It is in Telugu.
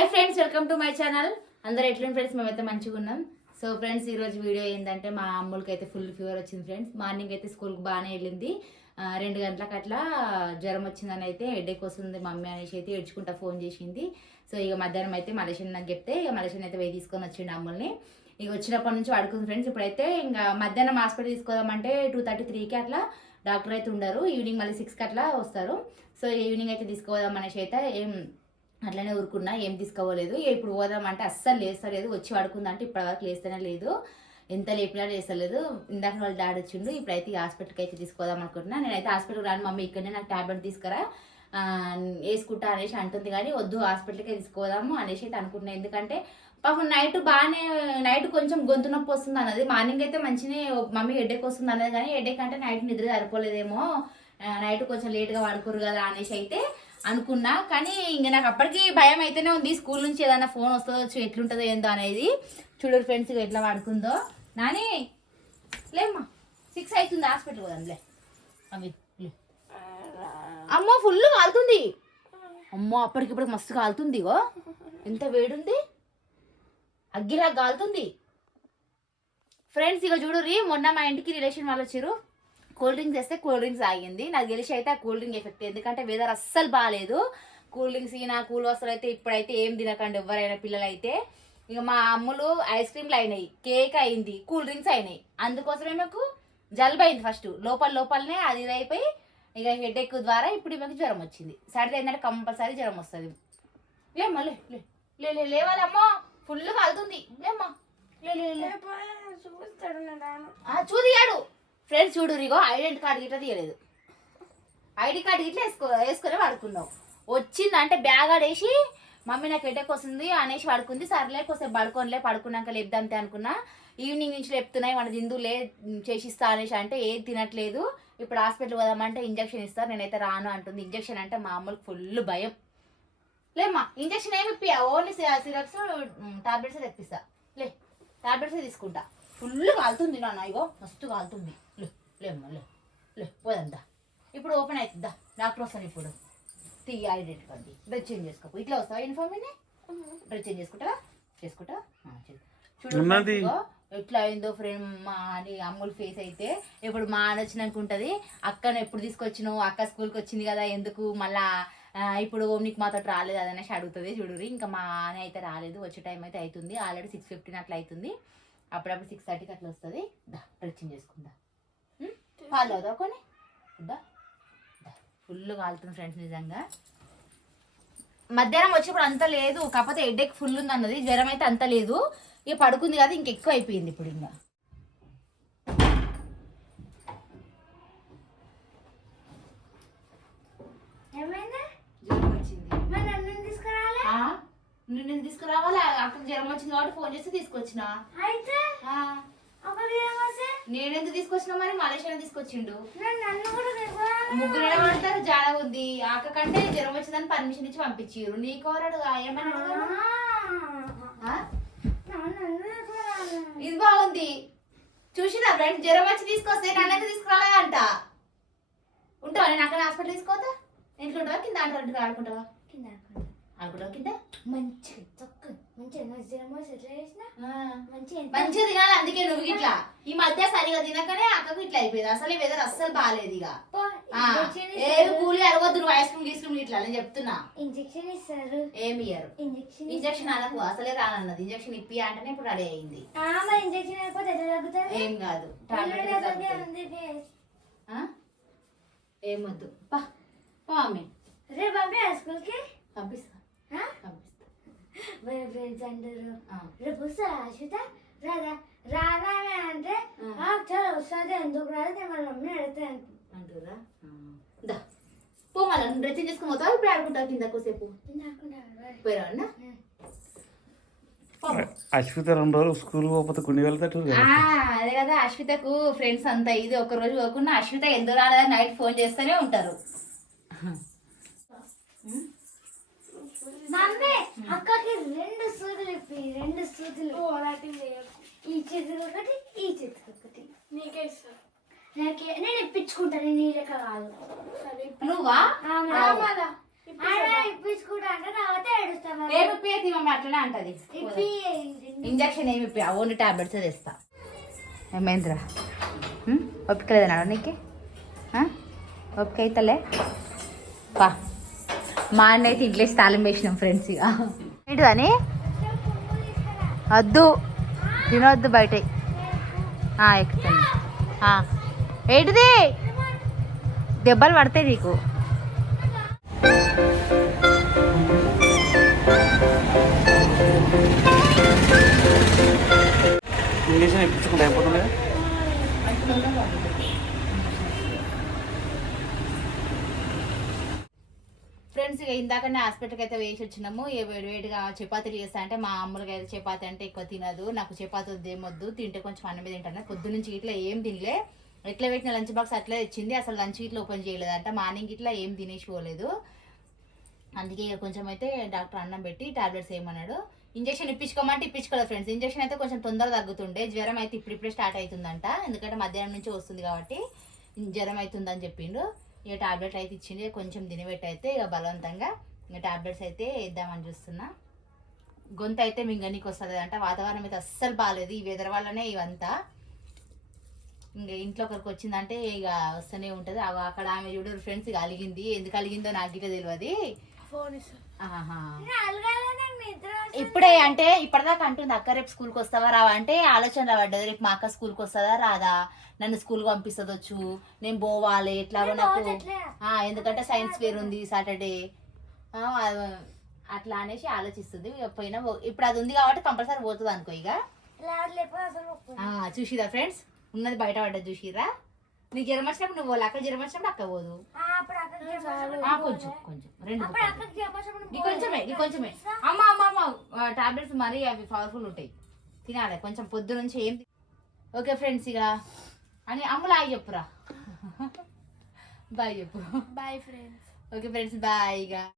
Hi friends, welcome to my channel. అందరు ఎట్లుంది ఫ్రెండ్స్? మేమైతే మంచిగా ఉన్నాం. సో ఫ్రెండ్స్, ఈరోజు వీడియో ఏంటంటే మా అమ్ములకి అయితే ఫుల్ ఫీవర్ వచ్చింది ఫ్రెండ్స్. మార్నింగ్ అయితే స్కూల్కి బాగానే వెళ్ళింది. 2 గంటలకు అట్లా జ్వరం వచ్చిందని అయితే హెడేక్ వస్తుంది మమ్మీ అనేసి అయితే ఏడ్చుకుంటా ఫోన్ చేసింది. సో ఇక మధ్యాహ్నం అయితే మలేషియన్ నాకు చెప్తే ఇక మలేషియన్ అయితే పోయి తీసుకొని వచ్చిండు అమ్ముల్ని. ఇక వచ్చినప్పటి నుంచి పడుకుంది ఫ్రెండ్స్. ఇప్పుడైతే ఇంకా మధ్యాహ్నం హాస్పిటల్ తీసుకోదామంటే 2:33కి అట్లా డాక్టర్ అయితే ఉండరు. ఈవినింగ్ మళ్ళీ 6కి అట్లా వస్తారు. సో ఈవినింగ్ అయితే తీసుకోదాం అనేసి అయితే ఏం అట్లనే ఊరుకున్నా, ఏం తీసుకోవలేదు. ఇప్పుడు పోదామంటే అస్సలు లేస్తలేదు. వచ్చి పడుకుందంటే ఇప్పటివరకు లేస్తేనే లేదు. ఎంత లేపినా లేస్తలేదు. ఇందాక వాళ్ళ డాడీ వచ్చిండు. ఇప్పుడైతే హాస్పిటల్కి అయితే తీసుకోదాం అనుకుంటున్నా. నేనైతే హాస్పిటల్కి రాను మమ్మీ, ఇక్కడనే నాకు ట్యాబ్లెట్ తీసుకురా వేసుకుంటా అనేసి అంటుంది. కానీ వద్దు, హాస్పిటల్కే తీసుకోదాము అనేసి అయితే అనుకుంటున్నాను. ఎందుకంటే పాపం నైట్ కొంచెం గొంతు నొప్పి వస్తుంది అన్నది. మార్నింగ్ అయితే మంచిగా మమ్మీ హెడేక్ వస్తుంది అన్నది. కానీ హెడేక్ అంటే నైట్ నిద్ర సరిపోలేదేమో, నైట్ కొంచెం లేట్గా పడుకోరు కదా అనేసి అయితే అనుకున్నా. కానీ ఇంక నాకు అప్పటికి భయం అయితేనే ఉంది. స్కూల్ నుంచి ఏదైనా ఫోన్ వస్తుందో ఎట్లుంటుందో ఏందో అనేది. చూడరు ఫ్రెండ్స్ ఎట్లా పడుకుందో. నాని లేమ్మా, 6 అవుతుంది, హాస్పిటల్ పోదాంలే. అవి అమ్మో ఫుల్ కాలుతుంది. అమ్మో అప్పటికిప్పుడు మస్తు కాలుతుంది. ఇగో ఎంత వేడుంది, అగ్గిలా కాలుతుంది ఫ్రెండ్స్. ఇక చూడుర్రి, మొన్న మా ఇంటికి రిలేషన్ వాళ్ళు వచ్చారు. కూల్ డ్రింక్స్ వేస్తే కూల్ డ్రింక్స్ ఆగింది. నాకు తెలిసి అయితే ఆ కూల్ డ్రింక్ ఎఫెక్ట్. ఎందుకంటే వెదర్ అస్సలు బాగాలేదు. కూల్ డ్రింక్స్ నా కూల్ వస్తువులు అయితే ఇప్పుడైతే ఏం తినకండి ఎవరైనా పిల్లలు అయితే. ఇక మా అమ్ములు ఐస్ క్రీమ్లు అయినాయి, కేక్ అయింది, కూల్ డ్రింక్స్ అయినాయి. అందుకోసమే మాకు జలుబు అయింది. ఫస్ట్ లోపలనే అది ఇది అయిపోయి ఇక హెడేక్ ద్వారా ఇప్పుడు మాకు జ్వరం వచ్చింది. సర్ది అయిందంటే కంపల్సరీ జ్వరం వస్తుంది. లేమ్మా లేవాలమ్మో, ఫుల్ కాలుతుంది. లేమ్మా చూదియాడు ఫ్రెండ్స్. చూడు ఇగో ఐడెంటి కార్డు గిట్లా తీయలేదు. ఐడి కార్డు గిట్లా వేసుకొని పడుకున్నావు. వచ్చిందంటే బ్యాగ్ ఆడేసి మమ్మీ నాకు హెడేక్ వస్తుంది అనేసి పడుకుంది. సర్లే కొంచెం పడుకున్నాక లేపుదాంతే అనుకున్నా. ఈవినింగ్ నుంచి లేపుతున్నాయి, మన దిందులే చేసిస్తా అనేసి అంటే ఏది తినట్లేదు. ఇప్పుడు హాస్పిటల్ పోదామంటే ఇంజక్షన్ ఇస్తారు. నేనైతే రాను అంటుంది. ఇంజక్షన్ అంటే మా అమ్మకి ఫుల్ భయం. లేమ్మా ఇంజక్షన్ ఏమి ఇప్పి, ఓన్లీ సిరప్స్ టాబ్లెట్స్ తెప్పిస్తా. టాబ్లెట్స్ తీసుకుంటా. ఫుల్ కాలుతుంది నాన్న, ఇగో మస్తు కాలుతుంది. లేమ్మా లే పోదంతా. ఇప్పుడు ఓపెన్ అవుతుందా, డాక్టర్ వస్తాను. ఇప్పుడు ఐడెంటి కార్డు డ్రెస్ చేంజ్ చేసుకో. ఇట్లా వస్తావా యూనిఫామ్ మీద? డ్రెస్ చేంజ్ చేసుకుంటావా? చూడండి ఎట్లా అయిందో ఫ్రెండ్ మా అని అమ్ముల ఫేస్ అయితే. ఇప్పుడు మా అని వచ్చినాక ఉంటుంది, అక్కను ఎప్పుడు తీసుకొచ్చినావు, అక్క స్కూల్కి వచ్చింది కదా ఎందుకు మళ్ళా ఇప్పుడు నీకు మాతో రాలేదు అదనేసి అడుగుతుంది. చూడురి ఇంకా మా అని అయితే రాలేదు. వచ్చే టైం అయితే అవుతుంది. ఆల్రెడీ 6:15 అట్లా అవుతుంది. అప్పుడప్పుడు 6:30కి అట్లా వస్తుంది. డ్రెస్ చేంజ్ చేసుకుందా. పాలు అవుతావు కొని ఫుల్ కాలుతుంది ఫ్రెండ్స్. నిజంగా మధ్యాహ్నం వచ్చినప్పుడు అంత లేదు, కాకపోతే హెడేక్ ఫుల్ ఉంది అన్నది. జ్వరం అయితే అంత లేదు. ఇక పడుకుంది కదా ఇంకెక్కువ అయిపోయింది. ఇప్పుడు ఇంకా జ్వరం వచ్చింది. నేను తీసుకురావాలి. అక్కడికి జ్వరం వచ్చింది కాబట్టి ఫోన్ చేసి తీసుకొచ్చిన. నేనెందుకు తీసుకొచ్చినా మరి మలేషియా తీసుకొచ్చిండు. ముగ్గురు పడతారు, జాడ ఉంది. అక్క కంటే జ్వరం వచ్చిందని పర్మిషన్ ఇచ్చి పంపించారు. నీకోరాడు ఏమన్నా ఇది బాగుంది చూసినా ఫ్రెండ్స్. జ్వరం వచ్చి తీసుకొస్తే నన్నైతే తీసుకురాలేదంట. ఉంటావా? నేను అక్కడ హాస్పిటల్ తీసుకోవద్దా? ఇంట్లో ఉంటావా? కింద ఆడుకుంటావా? ఆడుకుంటావా కింద? మంచిగా తినాలి. అందుకే నువ్వు ఇట్లా ఈ మధ్య సరిగా తినకనే అక్కకు ఇట్లా అయిపోయింది. అసలు ఈ వెదర్ అస్సలు బాగాలేదు. ఇక ఏమి కూలి అడగొద్దు నువ్వు. ఐస్ క్రీమ్ గీస్ క్రీమ్ ఇట్లా నేను చెప్తున్నా. ఇంజక్షన్ ఇస్తారు. ఏమి ఇయ్యరు. ఇంజక్షన్ అనకు, అసలే రానన్నది. ఇంజక్షన్ ఇప్పి అంటేనే ఇప్పుడు రెడీ అయింది. ఇంజక్షన్ అయిపోతే ఏం కాదు. ఏమొద్దు మమ్మీ. రేపు పంపి స్కూల్కి పంపిస్తా. ఫ్రెండ్స్ అంటారు రేపు వస్తా అశ్విత రాదా రాదా అంటే చాలా వస్తుంది. ఎందుకు రాదు నేను వాళ్ళ మమ్మీ అడుగుతాను అంటారా? పో మళ్ళీ డ్రెస్ చేంజ్ చేసుకుని పోతావు. ఇప్పుడు ఆడుకుంటావు కింద కోసేపు పోయిరా అన్న. అశ్విత 2 రోజులు స్కూల్ పోతే కొన్ని వెళ్తాడు. అదే కదా అశ్వితకు ఫ్రెండ్స్ అంతా. ఇది ఒక రోజు పోకుండా అశ్విత ఎందుకు రాలేదని నైట్ ఫోన్ చేస్తూనే ఉంటారు. మమ్మీ అక్కకి 2 సూదులు ఇప్పి 2 సూదులు ఈ చేతికి ఒకటి ఈ చేతికి ఒకటి నీకే ఇస్తా. నేను ఇప్పించుకుంటాను. నీ లెక్క కాదు. నువ్వా? ఇప్పించుకుంటా అంటే తర్వాత ఏడుస్తావా? ఏమి అట్లనే అంటది. ఇంజక్షన్ ఏమి ఇప్పి ఓన్లీ టాబ్లెట్స్ తెస్తా. ఏమైందిరా ఓపిక లేదా నీకు? ఓపిక అవుతలే పా. మా అన్న అయితే ఇంట్లో తాళం వేసినాం ఫ్రెండ్స్. ఇక ఏంటిదని వద్దు తినొద్దు బయట ఎక్కుతాను. ఏంటిది దెబ్బలు పడతాయి నీకు. ఇంజక్షన్ ఇప్పించుకుంటే అయిపోతుంది. ఫ్రెండ్స్ ఇక ఇందాకనే హాస్పిటల్కి అయితే వేసి వచ్చినాము. వేడివేడిగా చపాతీలు చేస్తా అంటే మా అమ్మలకి అయితే చపాతీ అంటే ఎక్కువ తినదు. నాకు చపాతీ వద్దు ఏమొద్దు, తింటే కొంచెం అన్నం మీద తింటాను. పొద్దు నుంచి ఇట్లా ఏం తినలే. ఎట్లా పెట్టిన లంచ్ బాక్స్ అట్లా తెచ్చింది. అసలు లంచ్ ఇట్లా ఓపెన్ చేయలేదంట. మార్నింగ్ ఇట్లా ఏం తినేసి పోలేదు. అందుకే ఇక కొంచెం అయితే డాక్టర్ అన్నం పెట్టి టాబ్లెట్స్ వేయమన్నాడు. ఇంజక్షన్ ఇప్పించుకోమంటే ఇప్పించుకోలేదు ఫ్రెండ్స్. ఇంజక్షన్ అయితే కొంచెం తొందరగా తగ్గుతుండే. జ్వరం అయితే ఇప్పుడిప్పుడే స్టార్ట్ అవుతుందంట. ఎందుకంటే మధ్యాహ్నం నుంచి వస్తుంది కాబట్టి జ్వరం అవుతుందని చెప్పిండు. ఇక టాబ్లెట్ అయితే ఇచ్చింది. కొంచెం తినబెట్టి అయితే ఇక బలవంతంగా ఇక టాబ్లెట్స్ అయితే వేద్దామని చూస్తున్నా. గొంతు అయితే మింగనీకి వస్తుంది అంట. వాతావరణం అయితే అస్సలు బాగాలేదు. ఈ వెదర్ వల్లనే ఇవంతా. ఇంకా ఇంట్లో ఒకరికి వచ్చిందంటే ఇక వస్తూనే ఉంటుంది. అక్కడ ఆమె చూడరు ఫ్రెండ్స్. ఇక అలిగింది. ఎందుకు అలిగిందో నాకు గిట్ట తెలియదు. ఇప్పుడే అంటే ఇప్పటిదాకా అంటుంది అక్క రేపు స్కూల్కి వస్తావా రావా అంటే ఆలోచన పడ్డది. రేపు మా అక్క స్కూల్కి వస్తుందా రాదా, నన్ను స్కూల్కి పంపిస్తుందొచ్చు, నేను పోవాలి ఎట్లాగో నాకు ఎందుకంటే సైన్స్ ఫేర్ ఉంది సాటర్డే అట్లా అనేసి ఆలోచిస్తుంది. పోయినా ఇప్పుడు అది ఉంది కాబట్టి కంపల్సరీ పోతుంది అనుకో. ఇక చూసిరా ఫ్రెండ్స్ ఉన్నది బయట పడ్డది చూసిరా. నీకు జ్వరం వచ్చినప్పుడు నువ్వు పోలే, అక్కడ జ్వరం వచ్చినప్పుడు అక్క పోదు. కొంచెం కొంచెం రెండు కొంచెమే అమ్మ అమ్మ అమ్మ టాబ్లెట్స్ మరీ అవి పవర్ఫుల్ ఉంటాయి, తినాలి కొంచెం పొద్దు నుంచి ఏం. ఓకే ఫ్రెండ్స్ ఇక అని అమ్ములు ఆగి చెప్పురా. బాయ్ చెప్పు. Bye friends. Okay friends bye. ఇక